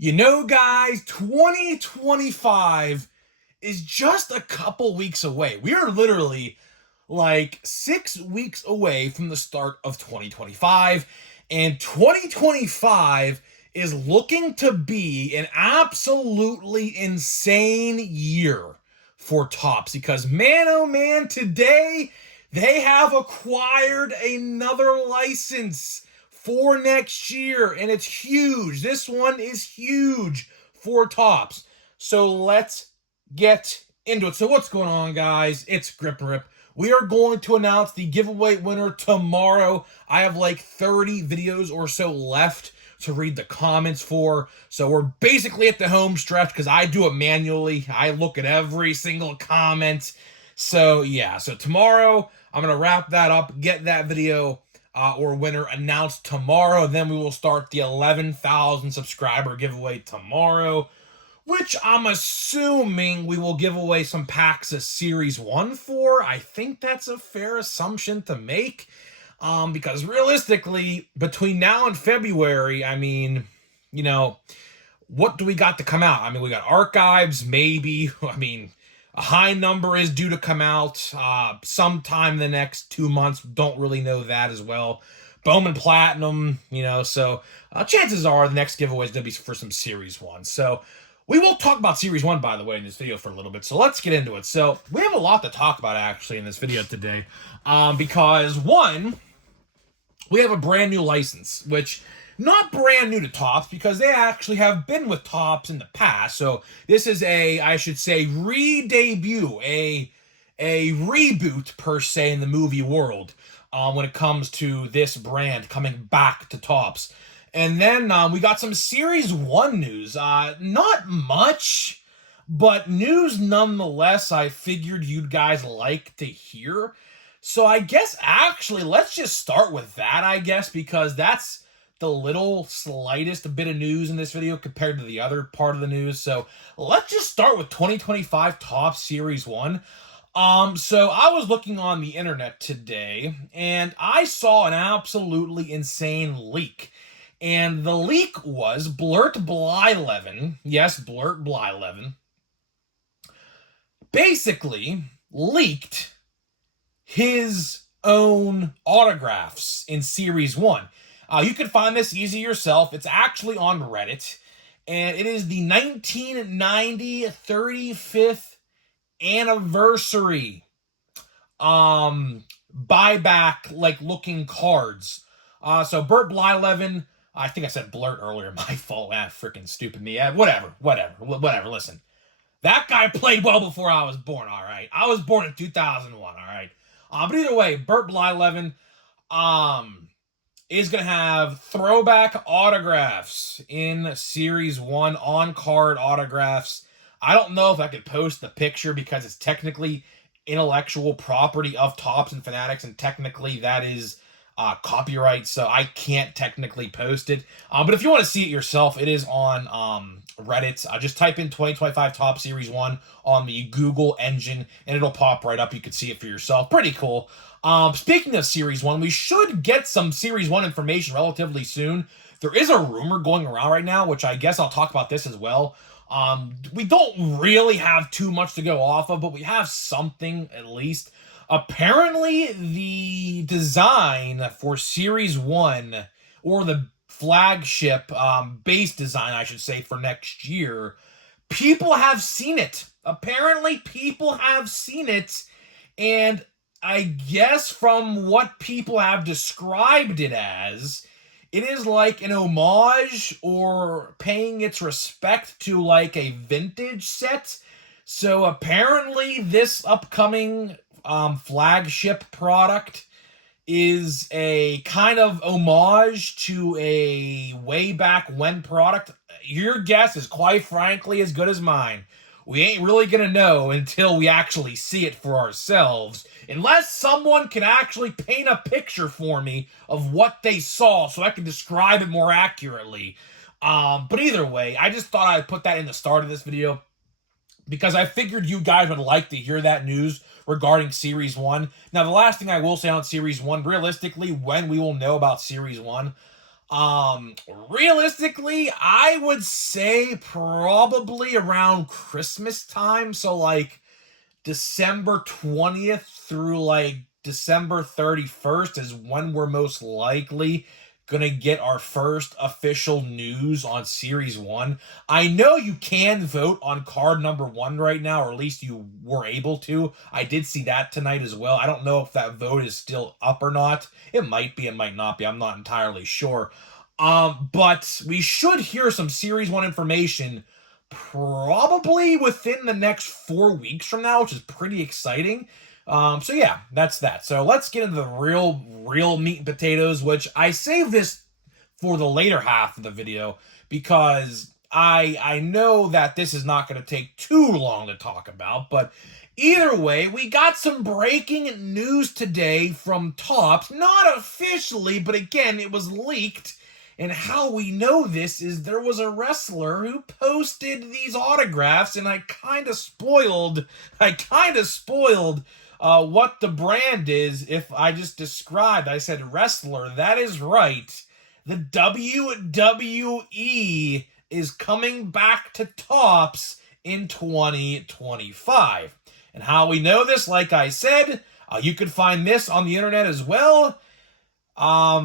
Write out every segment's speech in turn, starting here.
You know, guys, 2025 is just a couple weeks away. We are literally like 6 weeks away from the start of 2025, and 2025 is looking to be an absolutely insane year for Topps because, man, oh man, today they have acquired another license for next year, and it's huge. This one is huge for Topps. So let's get into it. So what's going on, guys? It's Grip and Rip. We are going to announce the giveaway winner tomorrow. I have like 30 videos or so left to read the comments for. So we're basically at the home stretch because I do it manually. I look at every single comment. So yeah, so tomorrow I'm going to wrap that up, get that video or winner announced tomorrow. Then we will start the 11,000 subscriber giveaway tomorrow, which I'm assuming we will give away some packs of Series 1 for. I think that's a fair assumption to make. Because realistically, between now and February, I mean, you know, what do we got to come out? I mean, we got archives, maybe. I mean, a high number is due to come out sometime in the next 2 months. Don't really know that as well. Bowman Platinum, so chances are the next giveaway is going to be for some Series 1. So we will talk about Series 1, by the way, in this video for a little bit. So let's get into it. So we have a lot to talk about, actually, in this video today. Because, one, we have a brand new license, which not brand new to Topps because they actually have been with Topps in the past. So this is I should say, re-debut, a reboot per se in the movie world when it comes to this brand coming back to Topps. And then we got some Series 1 news. Not much, but news nonetheless I figured you'd guys like to hear. So I guess actually let's just start with that, I guess, because that's the little slightest bit of news in this video compared to the other part of the news. So let's just start with 2025 Topps Series 1. So I was looking on the internet today and I saw an absolutely insane leak. And the leak was Blurt Blyleven, yes, Blurt Blyleven, basically leaked his own autographs in Series 1. You can find this easy yourself. It's actually on Reddit, and it is the 1990 35th anniversary buyback like looking cards. So Burt Blyleven, I think I said Blurt earlier, my fault. Freaking stupid me. Whatever. Listen, that guy played well before I was born, all right? I was born in 2001, all right? But either way, Burt Blyleven is going to have throwback autographs in Series 1, on-card autographs. I don't know if I could post the picture because it's technically intellectual property of Topps and Fanatics, and technically that is copyright, so I can't technically post it. But if you want to see it yourself, it is on Reddit. Just type in 2025 Topps Series 1 on the Google engine, and it'll pop right up. You can see it for yourself. Pretty cool. Speaking of Series 1, we should get some Series 1 information relatively soon. There is a rumor going around right now, which I guess I'll talk about this as well. We don't really have too much to go off of, but we have something at least. Apparently, the design for Series 1, or the flagship base design, I should say, for next year, people have seen it. Apparently, people have seen it, and I guess from what people have described it as, it is like an homage or paying its respect to like a vintage set. So apparently this upcoming flagship product is a kind of homage to a way back when product. Your guess is quite frankly as good as mine. We ain't really gonna know until we actually see it for ourselves, unless someone can actually paint a picture for me of what they saw so I can describe it more accurately. But either way, I just thought I'd put that in the start of this video because I figured you guys would like to hear that news regarding Series 1. Now, the last thing I will say on Series 1, realistically, when we will know about Series 1, Realistically, I would say probably around Christmas time. So like December 20th through like December 31st is when we're most likely gonna get our first official news on Series 1. I know you can vote on card number 1 right now, or at least you were able to. I did see that tonight as well. I don't know if that vote is still up or not. It might be, it might not be. I'm not entirely sure. But we should hear some Series 1 information probably within the next 4 weeks from now, which is pretty exciting. So yeah, that's that. So let's get into the real meat and potatoes, which I saved this for the later half of the video because I know that this is not going to take too long to talk about, but either way, we got some breaking news today from Topps, not officially, but again, it was leaked. And how we know this is there was a wrestler who posted these autographs, and I kind of spoiled what the brand is if I just described. I said wrestler. That is right. The WWE is coming back to Topps in 2025. And how we know this, like I said, you could find this on the internet as well.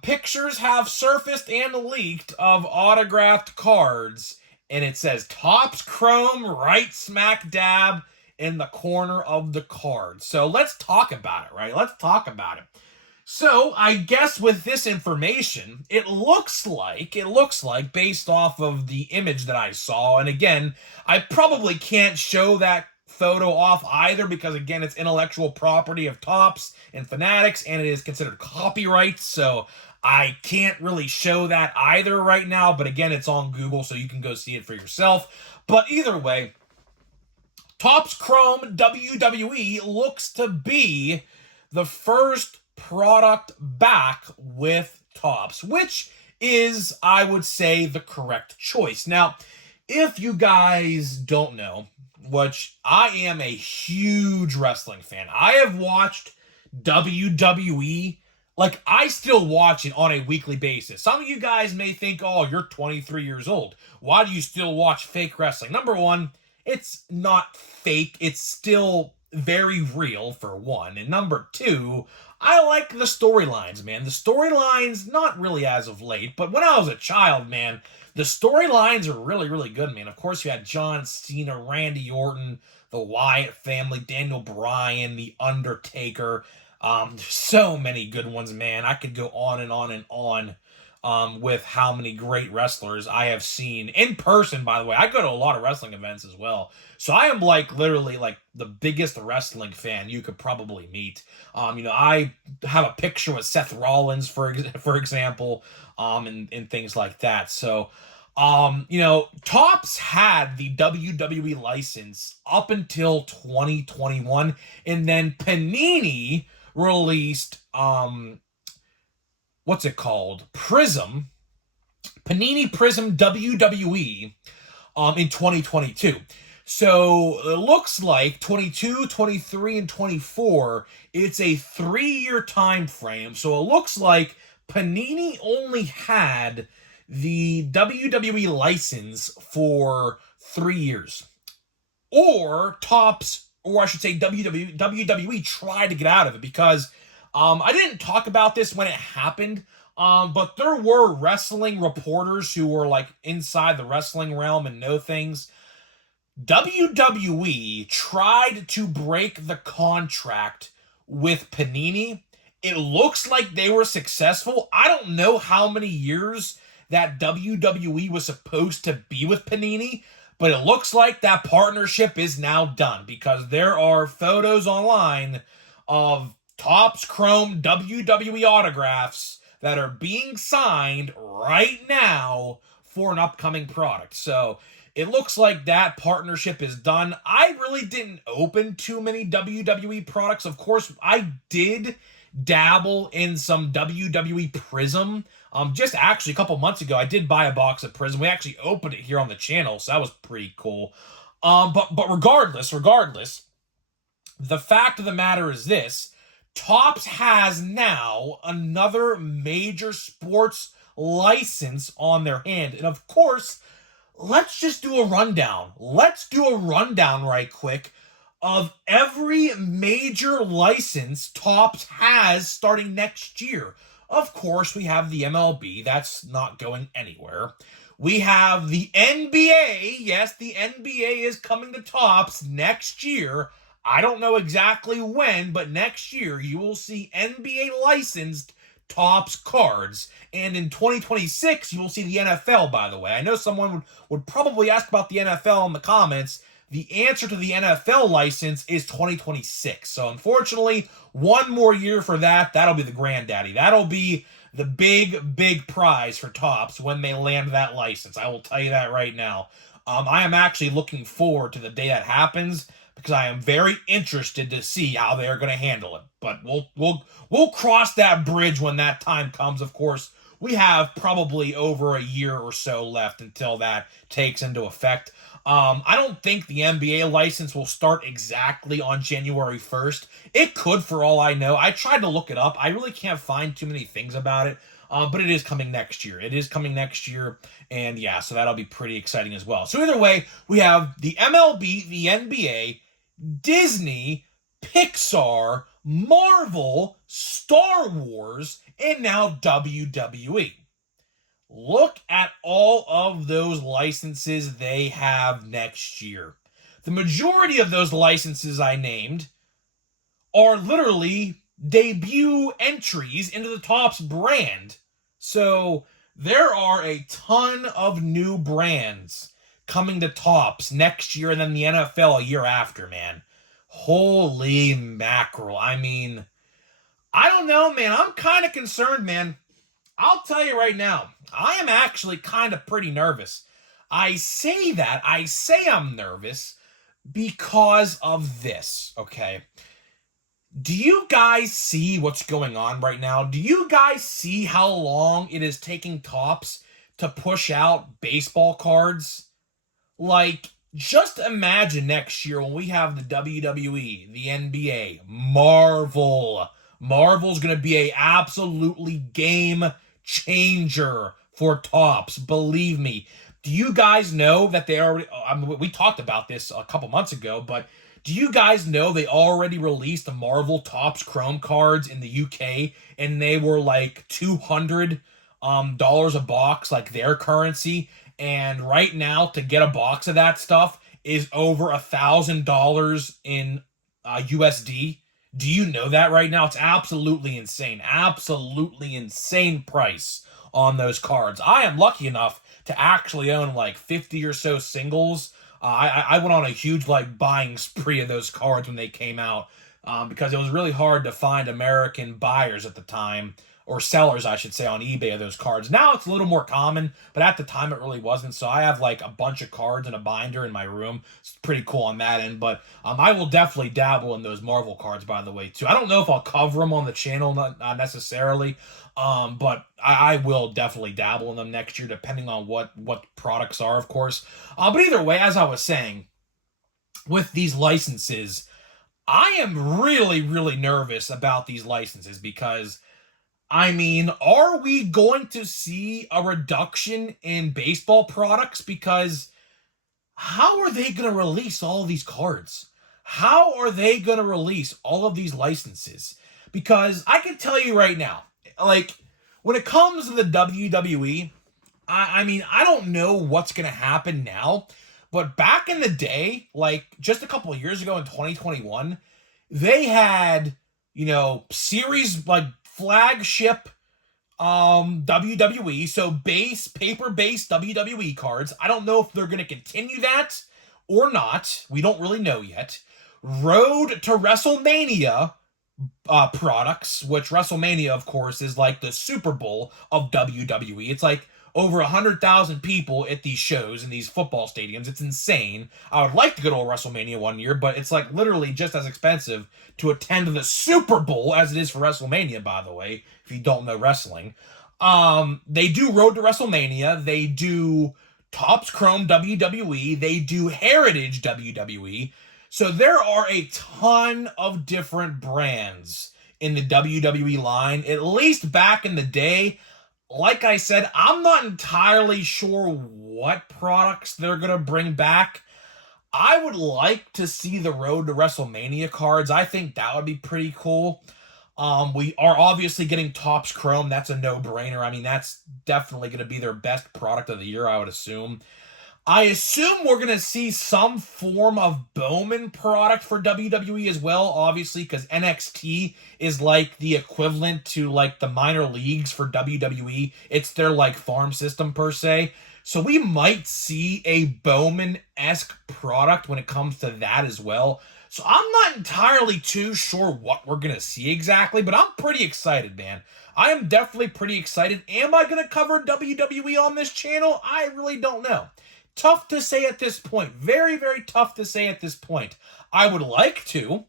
Pictures have surfaced and leaked of autographed cards, and it says Topps Chrome right smack dab in the corner of the card. So let's talk about it, right? Let's talk about it. So I guess with this information, it looks like, based off of the image that I saw, and again, I probably can't show that photo off either because again it's intellectual property of Topps and Fanatics and it is considered copyright, so I can't really show that either right now, but again it's on Google so you can go see it for yourself. But either way, Topps Chrome WWE looks to be the first product back with Topps, which is, I would say, the correct choice. Now, if you guys don't know, which I am a huge wrestling fan. I have watched WWE, like I still watch it on a weekly basis. Some of you guys may think, oh, you're 23 years old. Why do you still watch fake wrestling? Number one, it's not fake. It's still very real, for one. And number two, I like the storylines, man. The storylines, not really as of late, but when I was a child, man, the storylines are really, really good, man. Of course, you had John Cena, Randy Orton, the Wyatt family, Daniel Bryan, The Undertaker. There's so many good ones, man. I could go on and on and on with how many great wrestlers I have seen in person, by the way. I go to a lot of wrestling events as well. So I am like literally like the biggest wrestling fan you could probably meet. I have a picture with Seth Rollins, for example, and things like that. So, Topps had the WWE license up until 2021, and then Panini released, what's it called? Panini Prism WWE, in 2022. So it looks like 22, 23, and 24, it's a 3-year time frame. So it looks like Panini only had the WWE license for 3 years. Or Topps, or I should say WWE tried to get out of it because I didn't talk about this when it happened, but there were wrestling reporters who were like inside the wrestling realm and know things. WWE tried to break the contract with Panini. It looks like they were successful. I don't know how many years that WWE was supposed to be with Panini, but it looks like that partnership is now done because there are photos online of Topps Chrome WWE autographs that are being signed right now for an upcoming product. So it looks like that partnership is done. I really didn't open too many WWE products. Of course, I did dabble in some WWE Prism. Just actually a couple months ago, I did buy a box of Prism. We actually opened it here on the channel, so that was pretty cool. But regardless, the fact of the matter is this: Topps has now another major sports license on their hand. And of course, let's just do a rundown. Let's do a rundown right quick of every major license Topps has starting next year. Of course, we have the MLB. That's not going anywhere. We have the NBA. Yes, the NBA is coming to Topps next year. I don't know exactly when, but next year you will see NBA licensed Topps cards. And in 2026, you will see the NFL, by the way. I know someone would probably ask about the NFL in the comments. The answer to the NFL license is 2026. So unfortunately, one more year for that. That'll be the granddaddy. That'll be the big prize for Topps when they land that license. I will tell you that right now. I am actually looking forward to the day that happens because I am very interested to see how they're going to handle it. But we'll cross that bridge when that time comes. Of course, we have probably over a year or so left until that takes into effect. I don't think the NBA license will start exactly on January 1st. It could, for all I know. I tried to look it up. I really can't find too many things about it. But it is coming next year. It is coming next year. And yeah, so that'll be pretty exciting as well. So either way, we have the MLB, the NBA, Disney, Pixar, Marvel, Star Wars, and now WWE. Look at all of those licenses they have next year. The majority of those licenses I named are literally debut entries into the Topps brand. So there are a ton of new brands coming to Topps next year and then the NFL a year after, man. Holy mackerel. I mean, I don't know, man. I'm kind of concerned, man. I'll tell you right now, I am actually kind of pretty nervous. I say I'm nervous because of this, okay? Do you guys see what's going on right now? Do you guys see how long it is taking Topps to push out baseball cards? Like, just imagine next year when we have the WWE, the NBA, Marvel. Marvel's going to be a absolutely game changer for Topps. Believe me. Do you guys know that they already... we talked about this a couple months ago, but do you guys know they already released the Marvel Topps Chrome cards in the UK, and they were like $200 a box, like their currency? And right now, to get a box of that stuff is over $1,000 in USD. Do you know that right now? It's absolutely insane. Absolutely insane price on those cards. I am lucky enough to actually own like 50 or so singles. I went on a huge like buying spree of those cards when they came out because it was really hard to find American buyers at the time, or sellers, I should say, on eBay of those cards. Now it's a little more common, but at the time it really wasn't. So I have like a bunch of cards in a binder in my room. It's pretty cool on that end, but I will definitely dabble in those Marvel cards, by the way, too. I don't know if I'll cover them on the channel, not necessarily, but I will definitely dabble in them next year, depending on what products are, of course. But either way, as I was saying, with these licenses, I am really, really nervous about these licenses because, I mean, are we going to see a reduction in baseball products? Because how are they going to release all of these cards? How are they going to release all of these licenses? Because I can tell you right now, like, when it comes to the WWE, I mean, I don't know what's going to happen now, but back in the day, like, just a couple of years ago in 2021, they had, series, like, flagship WWE, so paper-based WWE cards. I don't know if they're going to continue that or not. We don't really know yet. Road to WrestleMania products, which WrestleMania, of course, is like the Super Bowl of WWE. It's like over 100,000 people at these shows in these football stadiums. It's insane. I would like to go to a WrestleMania one year, but it's like literally just as expensive to attend the Super Bowl as it is for WrestleMania, by the way, if you don't know wrestling. They do Road to WrestleMania. They do Topps Chrome WWE. They do Heritage WWE. So there are a ton of different brands in the WWE line. At least back in the day, like I said, I'm not entirely sure what products they're going to bring back. I would like to see the Road to WrestleMania cards. I think that would be pretty cool. We are obviously getting Topps Chrome. That's a no-brainer. I mean, that's definitely going to be their best product of the year, I would assume. I assume we're going to see some form of Bowman product for WWE as well, obviously, because NXT is like the equivalent to like the minor leagues for WWE. It's their like farm system per se. So we might see a Bowman-esque product when it comes to that as well. So I'm not entirely too sure what we're going to see exactly, but I'm pretty excited, man. I am definitely pretty excited. Am I going to cover WWE on this channel? I really don't know. Tough to say at this point. Very, very tough to say at this point. I would like to,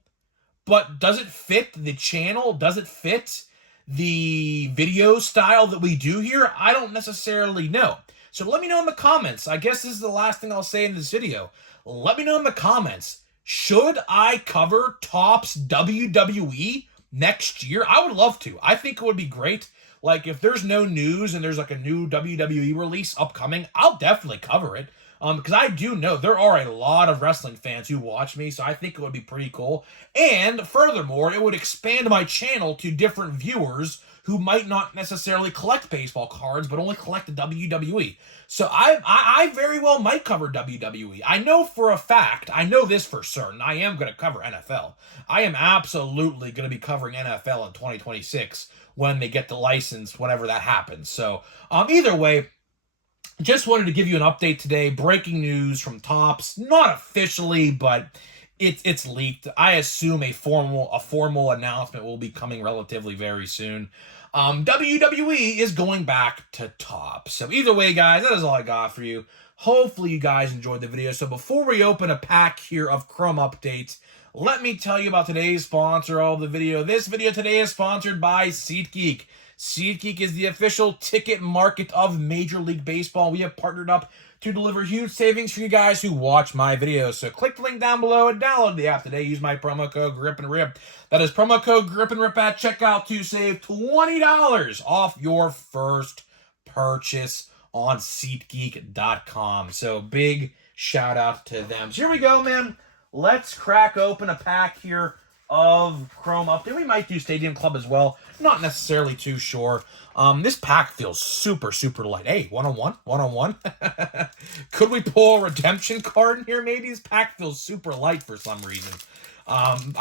but does it fit the channel? Does it fit the video style that we do here? I don't necessarily know. So let me know in the comments. I guess this is the last thing I'll say in this video. Let me know in the comments. Should I cover Topps WWE next year? I would love to. I think it would be great. Like, if there's no news and there's like a new WWE release upcoming, I'll definitely cover it. Because I do know there are a lot of wrestling fans who watch me, so I think it would be pretty cool. And furthermore, it would expand my channel to different viewers who might not necessarily collect baseball cards, but only collect the WWE. So I very well might cover WWE. I know for a fact, I know this for certain, I am going to cover NFL. I am absolutely going to be covering NFL in 2026 when they get the license, whenever that happens. So either way, just wanted to give you an update today. Breaking news from Topps, not officially, but it's leaked. I assume a formal announcement will be coming relatively very soon. WWE is going back to Topps. So either way, guys, that is all I got for you. Hopefully you guys enjoyed the video. So before we open a pack here of Chrome updates, let me tell you about today's sponsor of the video. This video today is sponsored by SeatGeek. SeatGeek is the official ticket market of Major League Baseball. We have partnered up to deliver huge savings for you guys who watch my videos. So click the link down below and download the app today. Use my promo code GRIPANDRIP. That is promo code GRIPANDRIP at checkout to save $20 off your first purchase on SeatGeek.com. So big shout out to them. So here we go, man. Let's crack open a pack here of Chrome Update. We might do Stadium Club as well. Not necessarily too sure. This pack feels super, super light. Hey, one-on-one, one-on-one. Could we pull a redemption card in here? Maybe this pack feels super light for some reason. I'm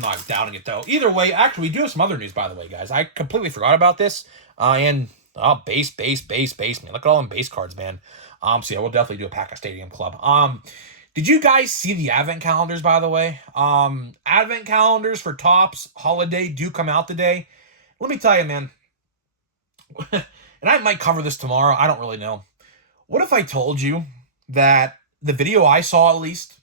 not doubting it though. Either way, actually, we do have some other news, by the way, guys. I completely forgot about this. Base, man. Look at all them base cards, man. So yeah, we'll definitely do a pack of Stadium Club. Did you guys see the advent calendars, by the way? Advent calendars for Topps Holiday do come out today. Let me tell you, man, and I might cover this tomorrow. I don't really know. What if I told you that the video I saw, at least,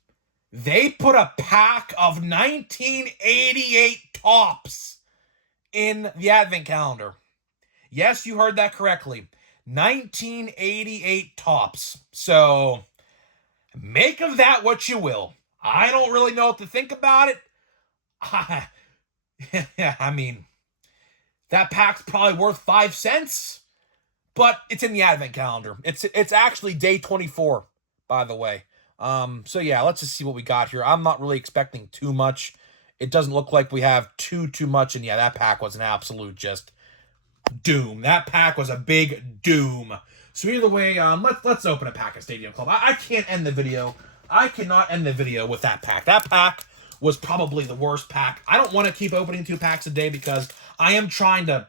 they put a pack of 1988 Topps in the advent calendar? Yes, you heard that correctly. 1988 Topps. So make of that what you will. I don't really know what to think about it. I mean, that pack's probably worth 5 cents, but it's in the advent calendar. It's actually day 24, by the way. So yeah, let's just see what we got here. I'm not really expecting too much. It doesn't look like we have too much, and yeah, that pack was an absolute just doom. That pack was a big doom. So either way, let's open a pack of Stadium Club. I can't end the video. I cannot end the video with that pack. That pack was probably the worst pack. I don't want to keep opening 2 packs a day because I am trying to,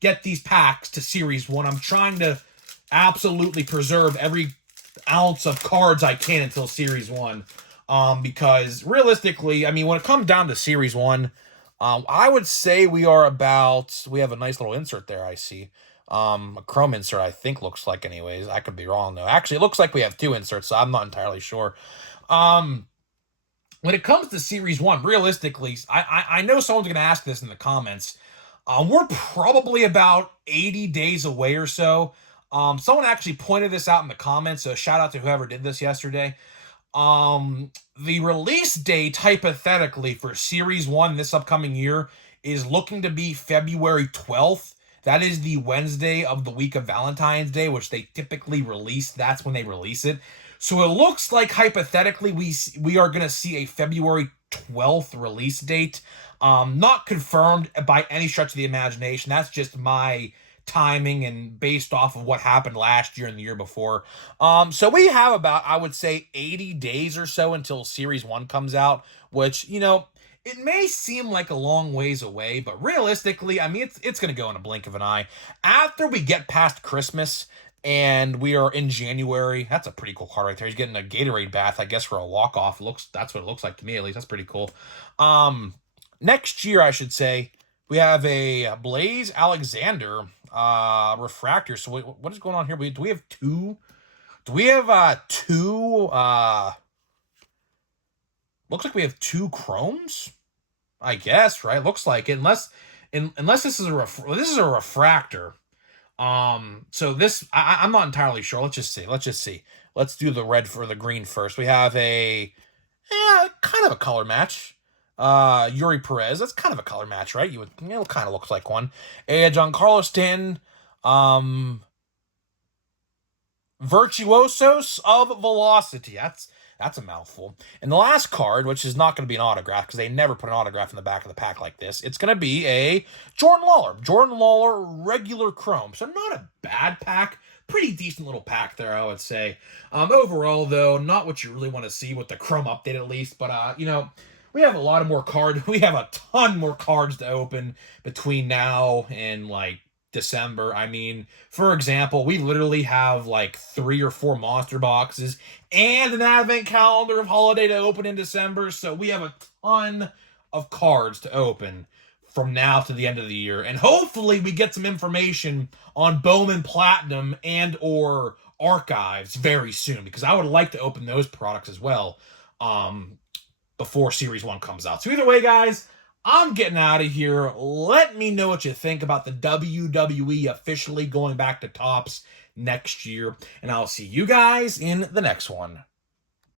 get these packs to Series 1. I'm trying to absolutely preserve every ounce of cards I can until Series 1. Because realistically, I mean, when it comes down to Series 1, I would say we have a nice little insert there, I see. A Chrome insert, I think, looks like anyways. I could be wrong, though. Actually, it looks like we have 2 inserts, so I'm not entirely sure. When it comes to Series 1, realistically, I know someone's going to ask this in the comments. We're probably about 80 days away or so. Someone actually pointed this out in the comments, so shout out to whoever did this yesterday. The release date, hypothetically, for Series 1 this upcoming year is looking to be February 12th. That is the Wednesday of the week of Valentine's Day, which they typically release. That's when they release it. So it looks like hypothetically we are going to see a February 12th release date. Not confirmed by any stretch of the imagination. That's just my timing and based off of what happened last year and the year before. So we have about, I would say, 80 days or so until Series 1 comes out, which, you know, it may seem like a long ways away, but realistically, I mean, it's going to go in a blink of an eye. After we get past Christmas and we are in January, that's a pretty cool card right there. He's getting a Gatorade bath, I guess, for a walk-off. That's what it looks like to me, at least. That's pretty cool. Next year, I should say, we have a Blaze Alexander refractor. So what is going on here? Do we have two? Do we have two? Looks like we have two chromes, I guess, right? Looks like it, unless this is a refractor. So this I'm not entirely sure. Let's just see. Let's do the red for the green first. We have a kind of a color match. Yuri Perez, that's kind of a color match, right? It kind of looks like one. A Giancarlo Stanton, Virtuosos of Velocity. That's a mouthful. And the last card, which is not going to be an autograph, because they never put an autograph in the back of the pack like this, it's going to be a Jordan Lawlar. Jordan Lawlar regular chrome. So not a bad pack. Pretty decent little pack there, I would say. Overall, though, not what you really want to see with the chrome update, at least. But, you know, we have a lot of more cards. We have a ton more cards to open between now and, like, December. I mean, for example, we literally have like 3 or 4 monster boxes and an advent calendar of holiday to open in December. So we have a ton of cards to open from now to the end of the year. And hopefully we get some information on Bowman Platinum and or Archives very soon, because I would like to open those products as well before Series 1 comes out. So either way, guys, I'm getting out of here. Let me know what you think about the WWE officially going back to Topps next year. And I'll see you guys in the next one.